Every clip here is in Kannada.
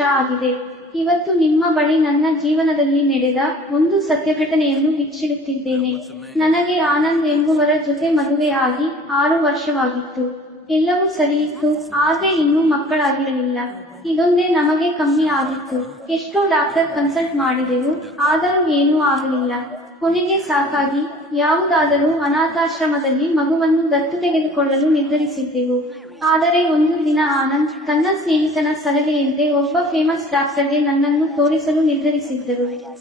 ಆಗಿದೆ. ಇವತ್ತು ನಿಮ್ಮ ಬಳಿ ನನ್ನ ಜೀವನದಲ್ಲಿ ನಡೆದ ಒಂದು ಸತ್ಯಘಟನೆಯನ್ನು ಬಿಚ್ಚಿಡುತ್ತಿದ್ದೇನೆ ನನಗೆ ಆನಂದ್ ಎಂಬುವರ ಜೊತೆ ಮದುವೆ ಆಗಿ ಆರು ವರ್ಷವಾಗಿತ್ತು. ಎಲ್ಲವೂ ಸರಿಯಿತ್ತು ಆದ್ರೆ ಇನ್ನೂ ಮಕ್ಕಳಾಗಿರಲಿಲ್ಲ. ಇದೊಂದೇ ನಮಗೆ ಕಮ್ಮಿ ಆಗಿತ್ತು. ಎಷ್ಟೋ ಡಾಕ್ಟರ್ ಕನ್ಸಲ್ಟ್ ಮಾಡಿದೆವು, ಆದರೂ ಏನೂ ಆಗಲಿಲ್ಲ. ಕೊನೆಗೆ ಸಾಕಾಗಿ ಯಾವುದಾದರೂ ಅನಾಥಾಶ್ರಮದಲ್ಲಿ ಮಗುವನ್ನು ದತ್ತು ತೆಗೆದುಕೊಳ್ಳಲು ನಿರ್ಧರಿಸಿದ್ದೆವು. ಆದರೆ ಒಂದು ದಿನ ಆನಂದ್ ತನ್ನ ಸ್ನೇಹಿತನ ಸಲಹೆಯಂತೆ ಒಬ್ಬ ಫೇಮಸ್ ಡಾಕ್ಟರ್ಗೆ ನನ್ನನ್ನು ತೋರಿಸಲು ನಿರ್ಧರಿಸಿದ್ದರು.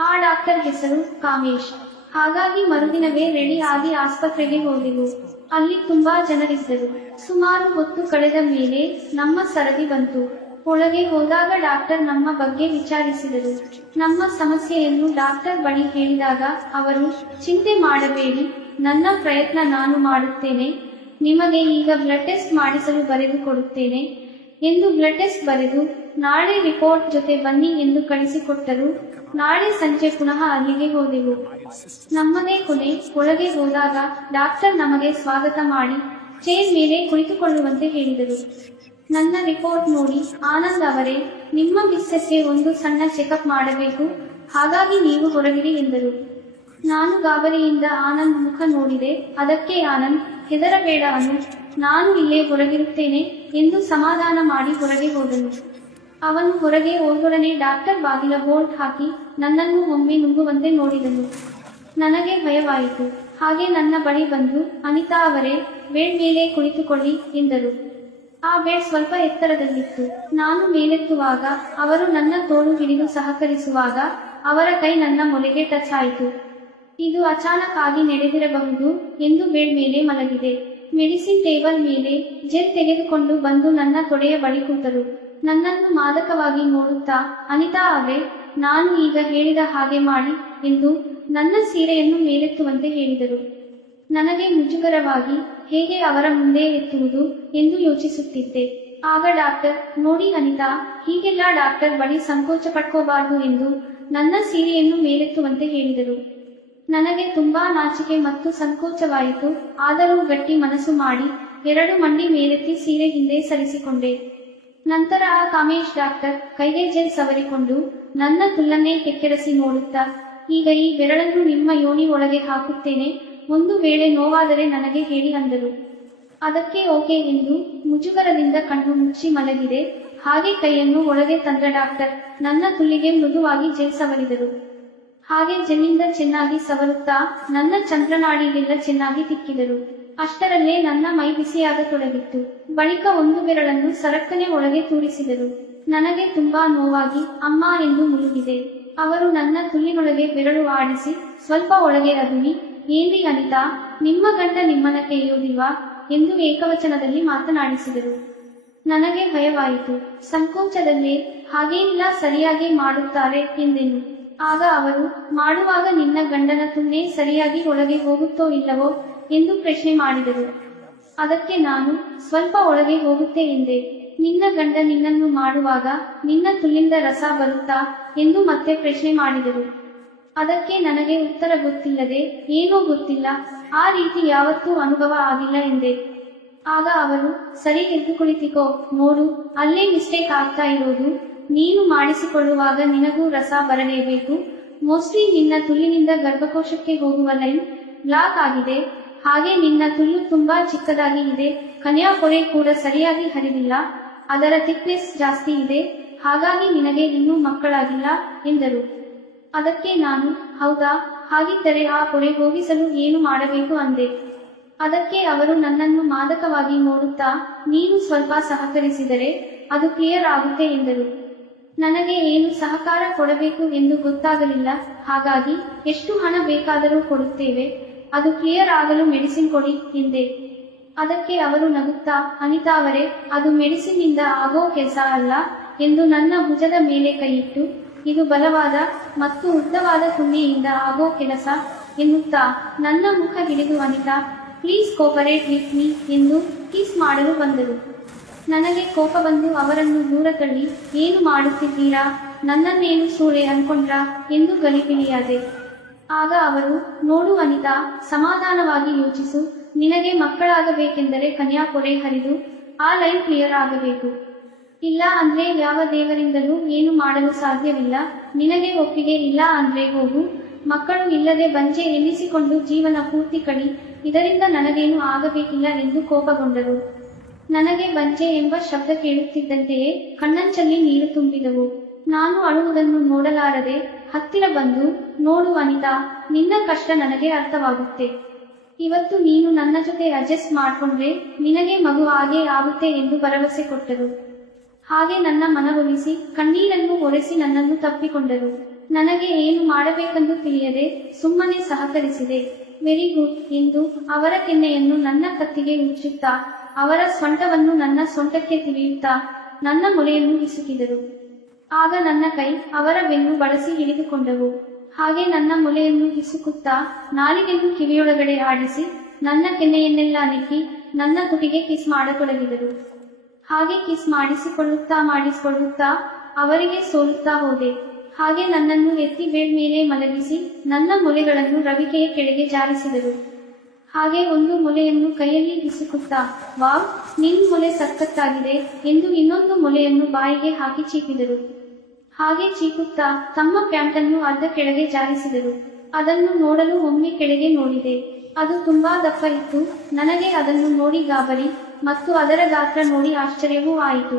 ಆ ಡಾಕ್ಟರ್ ಹೆಸರು ಕಾಮೇಶ್. ಹಾಗಾಗಿ ಮರುದಿನವೇ ರೆಡಿ ಆಗಿ ಆಸ್ಪತ್ರೆಗೆ ಹೋದೆವು. ಅಲ್ಲಿ ತುಂಬಾ ಜನರಿದ್ದರು. ಸುಮಾರು ಹೊತ್ತು ಕಳೆದ ಮೇಲೆ ನಮ್ಮ ಸರದಿ ಬಂತು. ಒಳಗೆ ಹೋದಾಗ ಡಾಕ್ಟರ್ ನಮ್ಮ ಬಗ್ಗೆ ವಿಚಾರಿಸಿದರು. ನಮ್ಮ ಸಮಸ್ಯೆಯನ್ನು ಡಾಕ್ಟರ್ ಬಳಿ ಹೇಳಿದಾಗ ಅವರು, ಚಿಂತೆ ಮಾಡಬೇಡಿ, ನನ್ನ ಪ್ರಯತ್ನ ನಾನು ಮಾಡುತ್ತೇನೆ. ನಿಮಗೆ ಈಗ ಬ್ಲಡ್ ಟೆಸ್ಟ್ ಮಾಡಿಸಲು ಬರೆದು ಕೊಡುತ್ತೇನೆ. ಎಂದು ಬ್ಲಡ್ ಟೆಸ್ಟ್ ಬರೆದು, ನಾಳೆ ರಿಪೋರ್ಟ್ ಜೊತೆ ಬನ್ನಿ ಎಂದು ಕಳಿಸಿಕೊಟ್ಟರು. ನಾಳೆ ಸಂಜೆ ಪುನಃ ಅಲ್ಲಿಗೆ ಹೋದೆವು. ನಮ್ಮನೆ ಕೊನೆ ಒಳಗೆ ಹೋದಾಗ ಡಾಕ್ಟರ್ ನಮಗೆ ಸ್ವಾಗತ ಮಾಡಿ, ಚೇರ್ ಮೇಲೆ ಕುಳಿತುಕೊಳ್ಳುವಂತೆ ಹೇಳಿದರು. ನನ್ನ ರಿಪೋರ್ಟ್ ನೋಡಿ, ಆನಂದ್ ಅವರೇ, ನಿಮ್ಮ ಮಿಸ್ಸಸ್ಗೆ ಒಂದು ಸಣ್ಣ ಚೆಕಪ್ ಮಾಡಬೇಕು. ಹಾಗಾಗಿ ನೀವು ಹೊರಗಿರಿ ಎಂದರು. ನಾನು ಗಾಬರಿಯಿಂದ ಆನಂದ್ ಮುಖ ನೋಡಿದೆ. ಅದಕ್ಕೆ ಆನಂದ್ ಹೆದರಬೇಡ ಅನು, ನಾನು ಇಲ್ಲೇ ಹೊರಗಿರುತ್ತೇನೆ ಎಂದು ಸಮಾಧಾನ ಮಾಡಿ ಹೊರಗೆ ಹೋದನು. ಅವನು ಹೊರಗೆ ಓರ್ವರನೆ ಡಾಕ್ಟರ್ ಬಾಗಿಲ ಬೋಲ್ಟ್ ಹಾಕಿ ನನ್ನನ್ನು ಒಮ್ಮೆ ನುಂಗುವಂತೆ ನೋಡಿದನು. ನನಗೆ ಭಯವಾಯಿತು. ಹಾಗೆ ನನ್ನ ಬಳಿ ಬಂದು, ಅನಿತಾ ಅವರೇ, ಬೇಡ್ ಮೇಲೆ ಕುಳಿತುಕೊಳ್ಳಿ ಎಂದರು. ಆ ಬೆಡ್ ಸ್ವಲ್ಪ ಎತ್ತರದಲ್ಲಿತ್ತು. ನಾನು ಮೇಲೆತ್ತುವಾಗ ಅವರು ನನ್ನ ತೋಳು ಹಿಡಿದು ಸಹಕರಿಸುವಾಗ ಅವರ ಕೈ ನನ್ನ ಮೊಲೆಗೆ ಟಚ್ ಆಯಿತು. ಇದು ಅಚಾನಕ್ ಆಗಿ ನಡೆದಿರಬಹುದು ಎಂದು ಬೆಡ್ ಮೇಲೆ ಮಲಗಿದೆ. ಮೆಡಿಸಿನ್ ಟೇಬಲ್ ಮೇಲೆ ಜೆಲ್ ತೆಗೆದುಕೊಂಡು ಬಂದು ನನ್ನ ತೊಡೆಯ ಬಳಿ ಕೂತರು. ನನ್ನನ್ನು ಮಾದಕವಾಗಿ ನೋಡುತ್ತಾ, ಅನಿತಾ ಅವರೇ, ನಾನು ಈಗ ಹೇಳಿದ ಹಾಗೆ ಮಾಡಿ ಎಂದು ನನ್ನ ಸೀರೆಯನ್ನು ಮೇಲೆತ್ತುವಂತೆ ಹೇಳಿದರು. ನನಗೆ ಮುಜುಗರವಾಗಿ ಹೇಗೆ ಅವರ ಮುಂದೆ ಎತ್ತುವುದು ಎಂದು ಯೋಚಿಸುತ್ತಿದ್ದೆ. ಆಗ ಡಾಕ್ಟರ್, ನೋಡಿ ಅನಿತಾ, ಹೀಗೆಲ್ಲ ಡಾಕ್ಟರ್ ಬಳಿ ಸಂಕೋಚ ಪಟ್ಕೋಬಾರ್ದು ಎಂದು ನನ್ನ ಸೀರೆಯನ್ನು ಮೇಲೆತ್ತುವಂತೆ ಹೇಳಿದರು. ನನಗೆ ತುಂಬಾ ನಾಚಿಕೆ ಮತ್ತು ಸಂಕೋಚವಾಯಿತು, ಆದರೂ ಗಟ್ಟಿ ಮನಸ್ಸು ಮಾಡಿ ಎರಡು ಮಂಡಿ ಮೇಲೆತ್ತಿ ಸೀರೆ ಹಿಂದೆ ಸರಿಸಿಕೊಂಡೆ. ನಂತರ ಆ ಕಾಮೇಶ್ ಡಾಕ್ಟರ್ ಕೈಗೆ ಜೆಲ್ ಸವರಿಕೊಂಡು ನನ್ನ ತುಲ್ಲನ್ನೇ ಕೆಕ್ಕೆರಸಿ ನೋಡುತ್ತಾ, ಈಗ ಈ ಬೆರಳನ್ನು ನಿಮ್ಮ ಯೋನಿ ಒಳಗೆ ಹಾಕುತ್ತೇನೆ ಒಂದು ವೇಳೆ ನೋವಾದರೆ ನನಗೆ ಹೇಳಿ ಅಂದರು ಅದಕ್ಕೆ ಓಕೆ ಎಂದು ಮುಜುಗರದಿಂದ ಕಣ್ಣು ಮುಚ್ಚಿ ಮಲಗಿದೆ. ಹಾಗೆ ಕೈಯನ್ನು ಒಳಗೆ ತಂದ ಡಾಕ್ಟರ್. ನನ್ನ ತುಲ್ಲಿಗೆ ಮೃದುವಾಗಿ ಜೆಲ್ ಸವರಿದರು. ಹಾಗೆ ಜೆಲ್ಲಿಂದ ಚೆನ್ನಾಗಿ ಸವರುತ್ತಾ ನನ್ನ ಚಂದ್ರನಾಡಿಗೆಲ್ಲ ಚೆನ್ನಾಗಿ ತಿಕ್ಕಿದರು. ಅಷ್ಟರಲ್ಲೇ ನನ್ನ ಮೈ ಬಿಸಿಯಾಗತೊಡಗಿತ್ತು ಬಳಿಕ ಒಂದು ಬೆರಳನ್ನು ಸರಕ್ಕನೆ ಒಳಗೆ ತೂರಿಸಿದರು. ನನಗೆ ತುಂಬಾ ನೋವಾಗಿ ಅಮ್ಮ ಎಂದು ಮುಳುಗಿದೆ. ಅವರು ನನ್ನ ತುಲ್ಲಿನೊಳಗೆ ಬೆರಳು ಆಡಿಸಿ ಸ್ವಲ್ಪ ಒಳಗೆ ಅದುಮಿ ಏನ್ರಿ ಅನಿತಾ? ನಿಮ್ಮ ಗಂಡ ನಿಮ್ಮನ ಕೇಳುವುದಿಲ್ವಾ ಎಂದು ಏಕವಚನದಲ್ಲಿ ಮಾತನಾಡಿಸಿದರು. ನನಗೆ ಭಯವಾಯಿತು. ಸಂಕೋಚದಲ್ಲೇ ಹಾಗೇನಿಲ್ಲ ಸರಿಯಾಗಿ ಮಾಡುತ್ತಾರೆ ಎಂದೆನು. ಆಗ ಅವರು, ಮಾಡುವಾಗ ನಿನ್ನ ಗಂಡನ ತುನ್ನೇ ಸರಿಯಾಗಿ ಒಳಗೆ ಹೋಗುತ್ತೋ ಇಲ್ಲವೋ? ಎಂದು ಪ್ರಶ್ನೆ ಮಾಡಿದರು. ಅದಕ್ಕೆ ನಾನು ಸ್ವಲ್ಪ ಒಳಗೆ ಹೋಗುತ್ತೆ ಎಂದೆ. ನಿನ್ನ ಗಂಡ ನಿನ್ನನ್ನು ಮಾಡುವಾಗ ನಿನ್ನ ತುಲ್ಲಿಂದ ರಸ ಬರುತ್ತಾ? ಎಂದು ಮತ್ತೆ ಪ್ರಶ್ನೆ ಮಾಡಿದರು. ಅದಕ್ಕೆ ನನಗೆ ಉತ್ತರ ಗೊತ್ತಿಲ್ಲದೆ ಏನೂ ಗೊತ್ತಿಲ್ಲ. ಆ ರೀತಿ ಯಾವತ್ತೂ ಅನುಭವ ಆಗಿಲ್ಲ ಎಂದೆ. ಆಗ ಅವರು ಸರಿ ಎದ್ದು ಕುಳಿತಿಕೋ. ನೋಡು, ಅಲ್ಲೇ ಮಿಸ್ಟೇಕ್ ಆಗ್ತಾ ಇರೋದು. ನೀನು ಮಾಡಿಸಿಕೊಳ್ಳುವಾಗ ನಿನಗೂ ರಸ ಬರಲೇಬೇಕು. ಮೋಸ್ಟ್ಲಿ ನಿನ್ನ ತುಲ್ಲಿನಿಂದ ಗರ್ಭಕೋಶಕ್ಕೆ ಹೋಗುವ ಲೈನ್ ಬ್ಲಾಕ್ ಆಗಿದೆ. ಹಾಗೆ ನಿನ್ನ ತುಲ್ಲು ತುಂಬಾ ಚಿಕ್ಕದಾಗಿ ಇದೆ. ಕನ್ಯಾ ಪೊರೆ ಕೂಡ ಸರಿಯಾಗಿ ಹರಿದಿಲ್ಲ. ಅದರ ಥಿಕ್ನೆಸ್ ಜಾಸ್ತಿ ಇದೆ. ಹಾಗಾಗಿ ನಿನಗೆ ಇನ್ನೂ ಮಕ್ಕಳಾಗಿಲ್ಲ, ಎಂದರು. ಅದಕ್ಕೆ ನಾನು, ಹೌದಾ? ಹಾಗಿದ್ದರೆ ಆ ಪೊರೆ ಹೋಗಿಸಲು ಏನು ಮಾಡಬೇಕು ಅಂದೆ. ಅದಕ್ಕೆ ಅವರು ನನ್ನನ್ನು ಮಾದಕವಾಗಿ ನೋಡುತ್ತಾ, ನೀನು ಸ್ವಲ್ಪ ಸಹಕರಿಸಿದರೆ ಅದು ಕ್ಲಿಯರ್ ಆಗುತ್ತೆ ಎಂದರು. ನನಗೆ ಏನು ಸಹಕಾರ ಕೊಡಬೇಕು ಎಂದು ಗೊತ್ತಾಗಲಿಲ್ಲ, ಹಾಗಾಗಿ ಎಷ್ಟು ಹಣ ಬೇಕಾದರೂ ಕೊಡುತ್ತೇವೆ, ಅದು ಕ್ಲಿಯರ್ ಆಗಲು ಮೆಡಿಸಿನ್ ಕೊಡಿ ಎಂದೆ. ಅದಕ್ಕೆ ಅವರು ನಗುತ್ತಾ, ಅನಿತಾ ಅವರೇ, ಅದು ಮೆಡಿಸಿನ್ನಿಂದ ಆಗೋ ಕೆಲಸ ಅಲ್ಲ ಎಂದು ನನ್ನ ಭುಜದ ಮೇಲೆ ಕೈಯಿಟ್ಟು ಇದು ಬಲವಾದ ಮತ್ತು ಉದ್ದವಾದ ತುಣ್ಣಿಯಿಂದ ಆಗೋ ಕೆಲಸ ಎನ್ನುತ್ತಾ ನನ್ನ ಮುಖ ಹಿಡಿದು Anita please cooperate with me ಎಂದು ಕಿಸ್ ಮಾಡಲು ಬಂದರು ನನಗೆ ಕೋಪ ಬಂದು ಅವರನ್ನು ದೂರ ತಳ್ಳಿ, ಏನು ಮಾಡುತ್ತಿದ್ದೀರಾ? ನನ್ನನ್ನೇನು ಸೂಳೆ ಅನ್ಕೊಂಡ್ರಾ ಎಂದು ಗಲಿಬಿಲಿಯಾದೆ ಆಗ ಅವರು, ನೋಡು ಅನಿತಾ, ಸಮಾಧಾನವಾಗಿ ಯೋಚಿಸು. ನಿನಗೆ ಮಕ್ಕಳಾಗಬೇಕೆಂದರೆ ಕನ್ಯಾಪೊರೆ ಹರಿದು, ಆ ಲೈನ್ ಕ್ಲಿಯರ್ ಆಗಬೇಕು. ಇಲ್ಲ ಅಂದ್ರೆ ಯಾವ ದೇವರಿಂದಲೂ ಏನು ಮಾಡಲು ಸಾಧ್ಯವಿಲ್ಲ. ನಿನಗೆ ಒಪ್ಪಿಗೆ ಇಲ್ಲ ಅಂದ್ರೆ ಹೋಗು. ಮಕ್ಕಳು ಇಲ್ಲದೆ ಬಂಜೆ ಎನ್ನಿಸಿಕೊಂಡು ಜೀವನ ಪೂರ್ತಿ ಕಳಿ ಇದರಿಂದ ನನಗೇನು ಆಗಬೇಕಿಲ್ಲ ಎಂದು ಕೋಪಗೊಂಡರು. ನನಗೆ ಬಂಜೆ ಎಂಬ ಶಬ್ದ ಕೇಳುತ್ತಿದ್ದಂತೆಯೇ ಕಣ್ಣಂಚಲ್ಲಿ ನೀರು ತುಂಬಿದವು. ನಾನು ಅಳುವುದನ್ನು ನೋಡಲಾರದೆ ಹತ್ತಿರ ಬಂದು, ನೋಡು ಅನಿತಾ, ನಿನ್ನ ಕಷ್ಟ ನನಗೆ ಅರ್ಥವಾಗುತ್ತೆ. ಇವತ್ತು ನೀನು ನನ್ನ ಜೊತೆ ಅಡ್ಜಸ್ಟ್ ಮಾಡ್ಕೊಂಡ್ರೆ ನಿನಗೆ ಮಗು ಹಾಗೆ ಆಗುತ್ತೆ ಎಂದು ಭರವಸೆ ಕೊಟ್ಟರು. ಹಾಗೆ ನನ್ನ ಮನವೊಲಿಸಿ ಕಣ್ಣೀರನ್ನು ಒರೆಸಿ ನನ್ನನ್ನು ತಪ್ಪಿಕೊಂಡರು. ನನಗೆ ಏನು ಮಾಡಬೇಕೆಂದು ತಿಳಿಯದೆ ಸುಮ್ಮನೆ ಸಹಕರಿಸಿದೆ. ವೆರಿ ಗುಡ್ ಎಂದು ಅವರ ಕೆನ್ನೆಯನ್ನು ನನ್ನ ಕತ್ತಿಗೆ ಮುಚ್ಚುತ್ತಾ, ಅವರ ಸೊಂಟವನ್ನು ನನ್ನ ಸೊಂಟಕ್ಕೆ ತಿಳಿಯುತ್ತಾ ನನ್ನ ಮೊಲೆಯನ್ನು ಹಿಸುಕಿದರು. ಆಗ ನನ್ನ ಕೈ ಅವರ ಬೆನ್ನು ಬಳಸಿ ಹಿಡಿದುಕೊಂಡವು ಹಾಗೆ ನನ್ನ ಮೊಲೆಯನ್ನು ಹಿಸುಕುತ್ತಾ ನಾಲಿಗೆಯನ್ನು ಕಿವಿಯೊಳಗಡೆ ಆಡಿಸಿ ನನ್ನ ಕೆನ್ನೆಯನ್ನೆಲ್ಲ ನೆಕ್ಕಿ ನನ್ನ ತುಟಿಗೆ ಕಿಸ್ ಮಾಡತೊಡಗಿದರು. ಹಾಗೆ ಕಿಸ್ ಮಾಡಿಸಿಕೊಳ್ಳುತ್ತಾ ಮಾಡಿಸಿಕೊಳ್ಳುತ್ತಾ ಅವರಿಗೆ ಸೋಲುತ್ತಾ ಹೋದೆ. ಹಾಗೆ ನನ್ನನ್ನು ಎತ್ತಿ ಬೆಡ್ ಮೇಲೆ ಮಲಗಿಸಿ ನನ್ನ ಮೊಲೆಗಳನ್ನು ರವಿಕೆಯ ಕೆಳಗೆ ಜಾರಿಸಿದರು. ಹಾಗೆ ಒಂದು ಮೊಲೆಯನ್ನು ಕೈಯಲ್ಲಿ ಹಿಸುಕುತ್ತಾ ವಾವ್ ನಿನ್ ಮೊಲೆ ಸಕ್ಕತ್ತಾಗಿದೆ ಎಂದು ಇನ್ನೊಂದು ಮೊಲೆಯನ್ನು ಬಾಯಿಗೆ ಹಾಕಿ ಚೀಪಿದರು. ಹಾಗೆ ಚೀಪುತ್ತಾ ತಮ್ಮ ಪ್ಯಾಂಟನ್ನು ಅರ್ಧ ಕೆಳಗೆ ಜಾರಿಸಿದರು. ಅದನ್ನು ನೋಡಲು ಒಮ್ಮೆ ಕೆಳಗೆ ನೋಡಿದೆ. ಅದು ತುಂಬಾ ದಪ್ಪ ಇತ್ತು. ನನಗೆ ಅದನ್ನು ನೋಡಿ ಗಾಬರಿ. ಮತ್ತು ಅದರ ಗಾತ್ರ ನೋಡಿ ಆಶ್ಚರ್ಯವೂ ಆಯಿತು.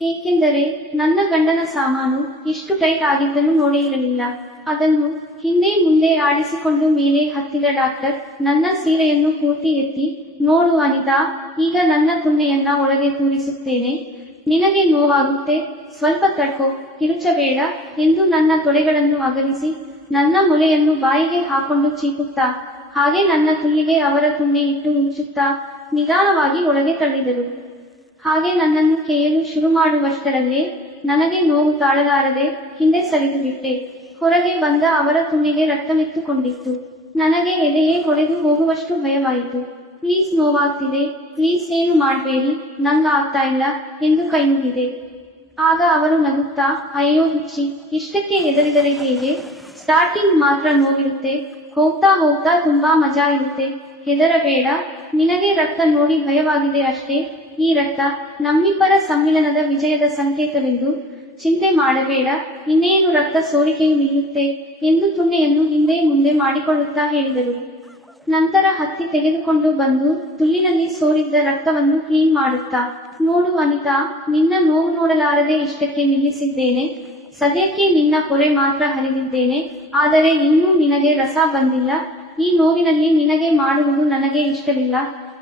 ಏಕೆಂದರೆ ನನ್ನ ಗಂಡನ ಸಾಮಾನು ಇಷ್ಟು ಟೈಟ್ ಆಗಿದ್ದನ್ನು ನೋಡೇ ಇರಲಿಲ್ಲ. ಅದನ್ನು ಹಿಂದೆ ಮುಂದೆ ಆಡಿಸಿಕೊಂಡು ಮೇಲೆ ಹತ್ತಿದ ಡಾಕ್ಟರ್ ನನ್ನ ಸೀರೆಯನ್ನು ಪೂರ್ತಿ ಎತ್ತಿ, ನೋಡು ಅನಿತಾ, ಈಗ ನನ್ನ ತುನ್ನೆಯನ್ನ ಒಳಗೆ ತೂರಿಸುತ್ತೇನೆ. ನಿನಗೆ ನೋವಾಗುತ್ತೆ, ಸ್ವಲ್ಪ ತಡ್ಕೋ, ಕಿರುಚಬೇಡ ಎಂದು ನನ್ನ ತೊಡೆಗಳನ್ನು ಅಗಲಿಸಿ, ನನ್ನ ಮೊಲೆಯನ್ನು ಬಾಯಿಗೆ ಹಾಕೊಂಡು ಚೀಕುತ್ತಾ, ಹಾಗೆ ನನ್ನ ತುಲ್ಲಿಗೆ ಅವರ ತುಣ್ಣೆ ಇಟ್ಟು ಉಂಚುತ್ತಾ ನಿಧಾನವಾಗಿ ಒಳಗೆ ತಳ್ಳಿದರು. ಹಾಗೆ ನನ್ನನ್ನು ಕೇಯಲು ಶುರು ಮಾಡುವಷ್ಟರಲ್ಲೇ ನನಗೆ ನೋವು ತಾಳಲಾರದೆ ಹಿಂದೆ ಸರಿದು ಬಿಟ್ಟೆ. ಹೊರಗೆ ಬಂದ ಅವರ ತುಂಡಿಗೆ ರಕ್ತವೆತ್ತುಕೊಂಡಿತ್ತು ನನಗೆ ಎದೆಯೇ ಹೊಡೆದು ಹೋಗುವಷ್ಟು ಭಯವಾಯಿತು. ಪ್ಲೀಸ್ ನೋವಾಗ್ತಿದೆ. ಪ್ಲೀಸ್ ಏನು ಮಾಡಬೇಡಿ. ನಂಗ ಆಗ್ತಾ ಇಲ್ಲ ಎಂದು ಕೈ ಮುಗಿದೆ. ಆಗ ಅವರು ನಗುತ್ತಾ, ಅಯ್ಯೋ ಹುಚ್ಚಿ, ಇಷ್ಟಕ್ಕೆ ಹೆದರಿದರೆ ಹೇಗೆ? ಸ್ಟಾರ್ಟಿಂಗ್ ಮಾತ್ರ ನೋವಿರುತ್ತೆ. ಹೋಗ್ತಾ ಹೋಗ್ತಾ ತುಂಬಾ ಮಜಾ ಇರುತ್ತೆ. ಹೆದರಬೇಡ. ನಿನಗೆ ರಕ್ತ ನೋಡಿ ಭಯವಾಗಿದೆ ಅಷ್ಟೇ. ಈ ರಕ್ತ ನಮ್ಮಿಬ್ಬರ ಸಮ್ಮಿಲನದ ವಿಜಯದ ಸಂಕೇತವೆಂದು ಚಿಂತೆ ಮಾಡಬೇಡ. ಇನ್ನೇನು ರಕ್ತ ಸೋರಿಕೆಯು ನಿಲ್ಲುತ್ತೆ ಎಂದು ತುಣ್ಣೆಯನ್ನು ಹಿಂದೆ ಮುಂದೆ ಮಾಡಿಕೊಳ್ಳುತ್ತಾ ಹೇಳಿದರು. ನಂತರ ಹತ್ತಿ ತೆಗೆದುಕೊಂಡು ಬಂದು ತುಲ್ಲಿನಲ್ಲಿ ಸೋರಿದ್ದ ರಕ್ತವನ್ನು ಕ್ಲೀನ್ ಮಾಡುತ್ತಾ, ನೋಡು ಅನಿತಾ, ನಿನ್ನ ನೋವು ನೋಡಲಾರದೆ ಇಷ್ಟಕ್ಕೆ ನಿಲ್ಲಿಸಿದ್ದೇನೆ ಸದ್ಯಕ್ಕೆ ನಿನ್ನ ಪೊರೆ ಮಾತ್ರ ಹರಿದಿದ್ದೇನೆ. ಆದರೆ ಇನ್ನೂ ನಿನಗೆ ರಸ ಬಂದಿಲ್ಲ. ಈ ನೋವಿನಲ್ಲಿ ನಿನಗೆ ಮಾಡುವುದು ನನಗೆ ಇಷ್ಟವಿಲ್ಲ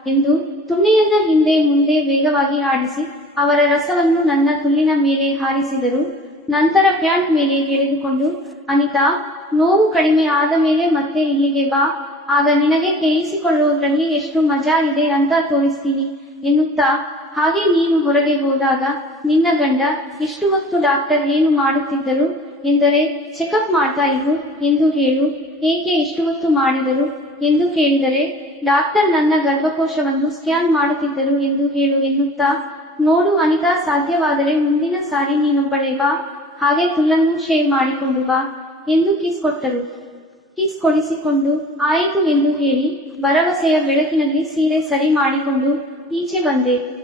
ಎಂದು ತುಣ್ಣಿಯನ್ನ ಹಿಂದೆ ಮುಂದೆ ವೇಗವಾಗಿ ಆಡಿಸಿ ಅವರ ರಸವನ್ನು ನನ್ನ ತುಲ್ಲಿನ ಮೇಲೆ ಹಾರಿಸಿದರು. ನಂತರ ಪ್ಯಾಂಟ್ ಮೇಲೆ ಎಳೆದುಕೊಂಡು, ಅನಿತಾ, ನೋವು ಕಡಿಮೆ ಆದ ಮೇಲೆ ಮತ್ತೆ ಇಲ್ಲಿಗೆ ಬಾ. ಆಗ ನಿನಗೆ ಕೇಳಿಸಿಕೊಳ್ಳುವುದರಲ್ಲಿ ಎಷ್ಟು ಮಜಾ ಇದೆ ಅಂತ ತೋರಿಸ್ತೀನಿ, ಎನ್ನುತ್ತಾ, ಹಾಗೆ ನೀನು ಹೊರಗೆ ಹೋದಾಗ ನಿನ್ನ ಗಂಡ ಇಷ್ಟು ಹೊತ್ತು ಡಾಕ್ಟರ್ ಏನು ಮಾಡುತ್ತಿದ್ದರು? ಎಂದರೆ ಚೆಕಪ್ ಮಾಡ್ತಾ ಇದ್ರು ಎಂದು ಹೇಳು. ಏಕೆ ಇಷ್ಟು ಹೊತ್ತು ಮಾಡಿದರು ಎಂದು ಕೇಳಿದರೆ, ಡಾಕ್ಟರ್ ನನ್ನ ಗರ್ಭಕೋಶವನ್ನು ಸ್ಕ್ಯಾನ್ ಮಾಡುತ್ತಿದ್ದರು ಎಂದು ಹೇಳು ಎನ್ನುತ್ತಾ, ನೋಡು ಅನಿತಾ, ಸಾಧ್ಯವಾದರೆ ಮುಂದಿನ ಸಾರಿ ನೀನೊಬ್ಬಳೇ ಬಾ, ಹಾಗೆ ತುಲ್ಲನ್ನು ಶೇರ್ ಮಾಡಿಕೊಂಡು ಬಾ ಎಂದು ಕಿಸ್ ಕೊಟ್ಟರು. ಕಿಸ್ ಕೊಡಿಸಿಕೊಂಡು ಆಯಿತು ಎಂದು ಹೇಳಿ, ಭರವಸೆಯ ಬೆಳಕಿನಲ್ಲಿ ಸೀರೆ ಸರಿ ಮಾಡಿಕೊಂಡು ಈಚೆ ಬಂದೆ.